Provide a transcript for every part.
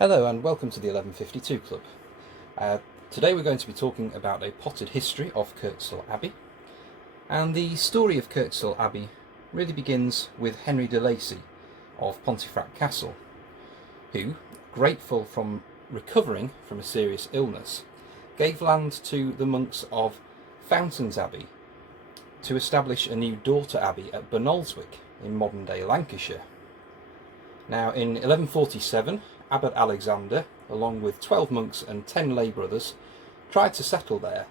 Hello and welcome to the 1152 Club. Today we're going to be talking about a potted history of Kirkstall Abbey, and the story of Kirkstall Abbey really begins with Henry de Lacy of Pontefract Castle, who, grateful from recovering from a serious illness, gave land to the monks of Fountains Abbey to establish a new daughter abbey at Burnoldswick in modern-day Lancashire. Now, in 1147, Abbot Alexander, along with 12 monks and 10 lay brothers, tried to settle there,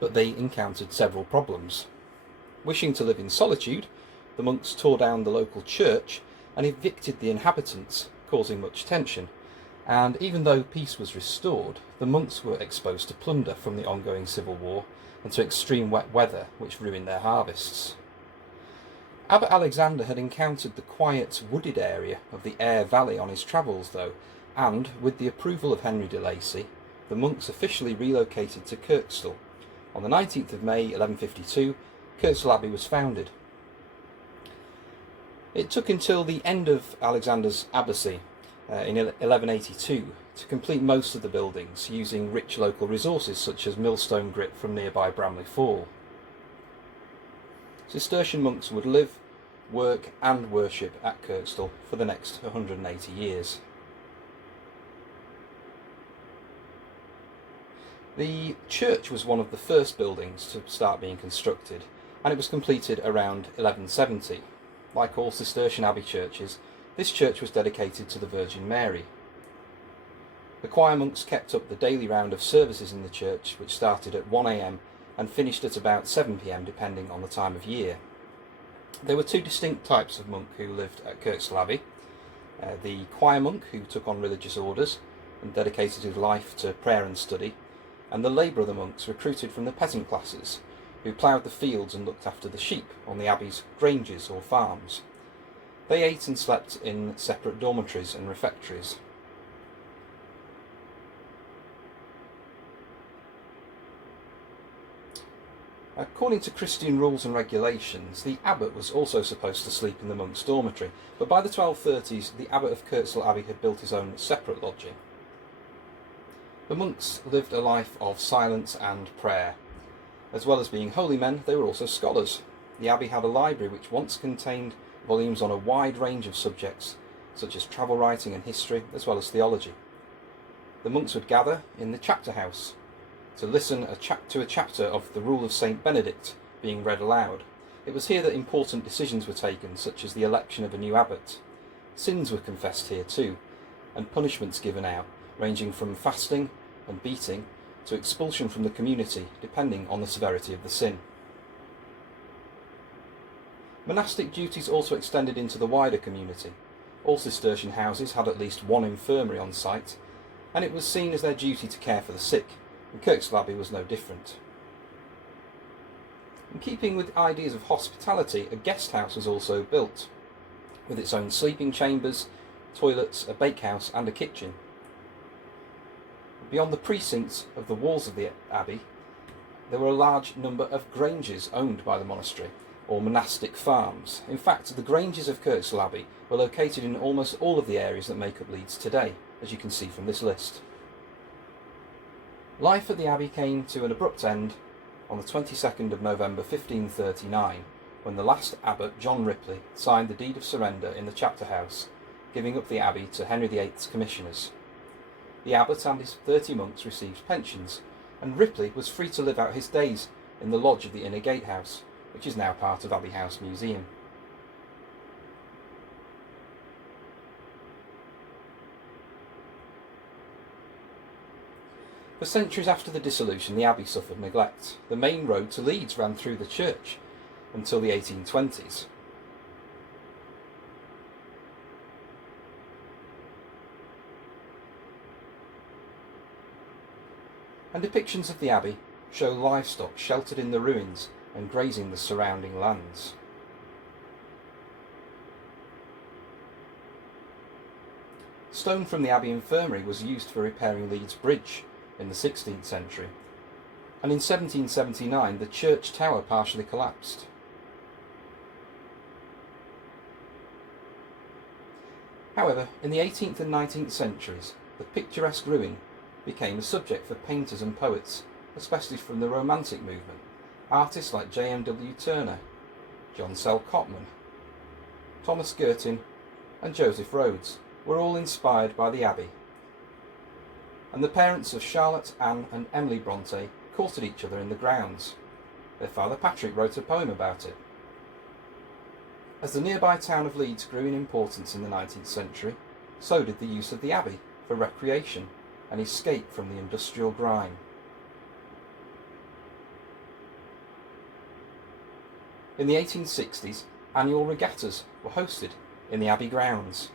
but they encountered several problems. Wishing to live in solitude, the monks tore down the local church and evicted the inhabitants, causing much tension. And even though peace was restored, the monks were exposed to plunder from the ongoing civil war and to extreme wet weather, which ruined their harvests. Abbot Alexander had encountered the quiet, wooded area of the Ayr Valley on his travels, though, and, with the approval of Henry de Lacy, the monks officially relocated to Kirkstall. On the 19th of May 1152, Kirkstall Abbey was founded. It took until the end of Alexander's abbacy in 1182 to complete most of the buildings, using rich local resources such as millstone grit from nearby Bramley Fall. Cistercian monks would live, work and worship at Kirkstall for the next 180 years. The church was one of the first buildings to start being constructed, and it was completed around 1170. Like all Cistercian Abbey churches, this church was dedicated to the Virgin Mary. The choir monks kept up the daily round of services in the church, which started at 1 a.m. and finished at about 7 p.m. depending on the time of year. There were two distinct types of monk who lived at Kirkstall Abbey. The choir monk, who took on religious orders and dedicated his life to prayer and study, and the lay brother monks recruited from the peasant classes, who ploughed the fields and looked after the sheep on the abbey's granges or farms. They ate and slept in separate dormitories and refectories. According to Christian rules and regulations, the abbot was also supposed to sleep in the monk's dormitory, but by the 1230s the abbot of Kirkstall Abbey had built his own separate lodging. The monks lived a life of silence and prayer. As well as being holy men, they were also scholars. The abbey had a library which once contained volumes on a wide range of subjects, such as travel writing and history, as well as theology. The monks would gather in the chapter house to listen to a chapter of the Rule of St. Benedict being read aloud. It was here that important decisions were taken, such as the election of a new abbot. Sins were confessed here too, and punishments given out, ranging from fasting and beating to expulsion from the community, depending on the severity of the sin. Monastic duties also extended into the wider community. All Cistercian houses had at least one infirmary on site, and it was seen as their duty to care for the sick, and Kirkstall Abbey was no different. In keeping with ideas of hospitality, a guest house was also built, with its own sleeping chambers, toilets, a bakehouse and a kitchen. Beyond the precincts of the walls of the abbey, there were a large number of granges owned by the monastery, or monastic farms. In fact, the granges of Kirkstall Abbey were located in almost all of the areas that make up Leeds today, as you can see from this list. Life at the abbey came to an abrupt end on the 22nd of November 1539, when the last abbot, John Ripley, signed the deed of surrender in the chapter house, giving up the abbey to Henry VIII's commissioners. The abbot and his 30 monks received pensions, and Ripley was free to live out his days in the lodge of the Inner Gatehouse, which is now part of Abbey House Museum. For centuries after the Dissolution, the abbey suffered neglect. The main road to Leeds ran through the church until the 1820s. And depictions of the abbey show livestock sheltered in the ruins and grazing the surrounding lands. Stone from the abbey infirmary was used for repairing Leeds Bridge in the 16th century, and in 1779 the church tower partially collapsed. However, in the 18th and 19th centuries, the picturesque ruin became a subject for painters and poets, especially from the Romantic movement. Artists like J.M.W. Turner, John Sell Cotman, Thomas Girtin and Joseph Rhodes were all inspired by the Abbey. And the parents of Charlotte, Anne and Emily Bronte courted each other in the grounds. Their father Patrick wrote a poem about it. As the nearby town of Leeds grew in importance in the 19th century, so did the use of the Abbey for recreation and escape from the industrial grime. In the 1860s, annual regattas were hosted in the Abbey grounds.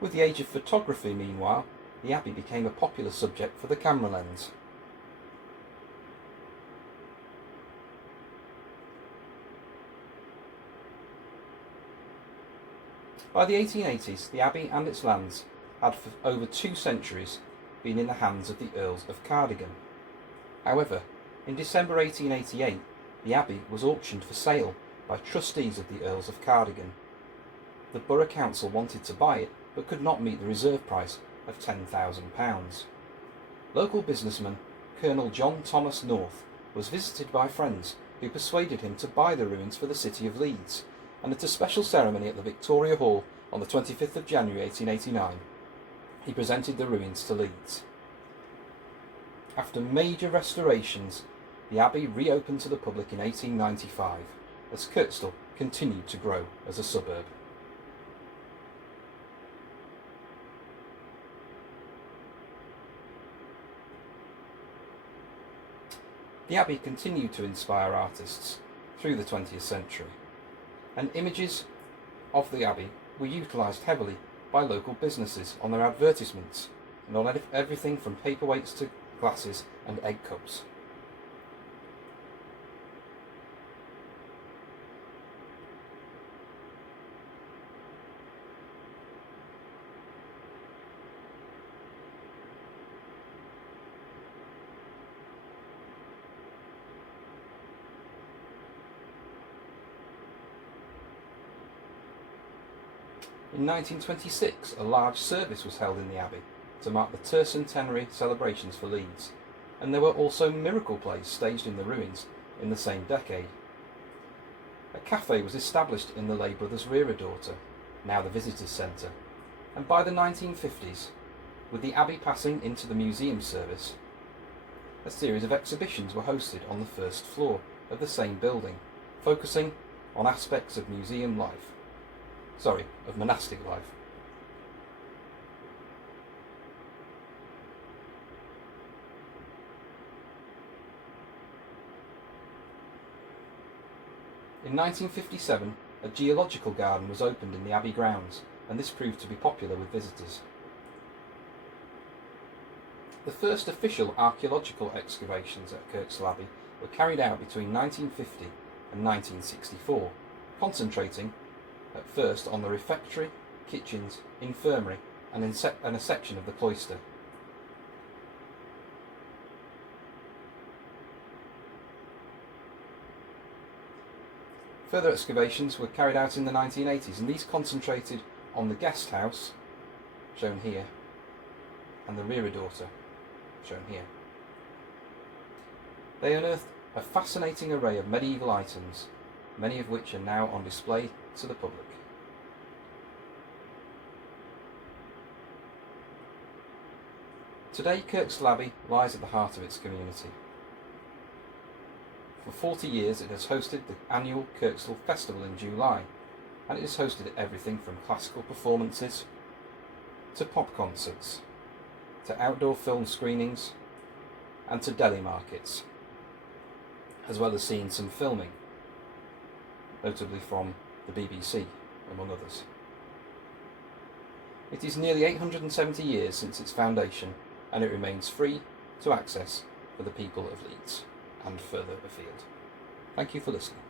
With the age of photography, meanwhile, the Abbey became a popular subject for the camera lens. By the 1880s, the Abbey and its lands had for over 2 centuries been in the hands of the Earls of Cardigan. However, in December 1888, the Abbey was auctioned for sale by trustees of the Earls of Cardigan. The Borough Council wanted to buy it, but could not meet the reserve price of £10,000. Local businessman Colonel John Thomas North was visited by friends who persuaded him to buy the ruins for the city of Leeds, and at a special ceremony at the Victoria Hall on the 25th of January 1889, he presented the ruins to Leeds. After major restorations, the Abbey reopened to the public in 1895, as Kirkstall continued to grow as a suburb. The Abbey continued to inspire artists through the 20th century, and images of the Abbey were utilised heavily by local businesses on their advertisements, and on everything from paperweights to glasses and egg cups. In 1926, a large service was held in the Abbey to mark the tercentenary celebrations for Leeds, and there were also miracle plays staged in the ruins in the same decade. A cafe was established in the Lay Brothers' rear-a-daughter, now the Visitors' Centre, and by the 1950s, with the Abbey passing into the museum service, a series of exhibitions were hosted on the first floor of the same building, focusing on aspects of monastic life. In 1957, a geological garden was opened in the Abbey grounds, and this proved to be popular with visitors. The first official archaeological excavations at Kirkstall Abbey were carried out between 1950 and 1964, concentrating at first on the refectory, kitchens, infirmary and a section of the cloister. Further excavations were carried out in the 1980s, and these concentrated on the guest house, shown here, and the rear-a-daughter, shown here. They unearthed a fascinating array of medieval items, many of which are now on display to the public. Today, Kirkstall Abbey lies at the heart of its community. For 40 years it has hosted the annual Kirkstall Festival in July, and it has hosted everything from classical performances to pop concerts, to outdoor film screenings and to deli markets, as well as seeing some filming, notably from the BBC, among others. It is nearly 870 years since its foundation, and it remains free to access for the people of Leeds and further afield. Thank you for listening.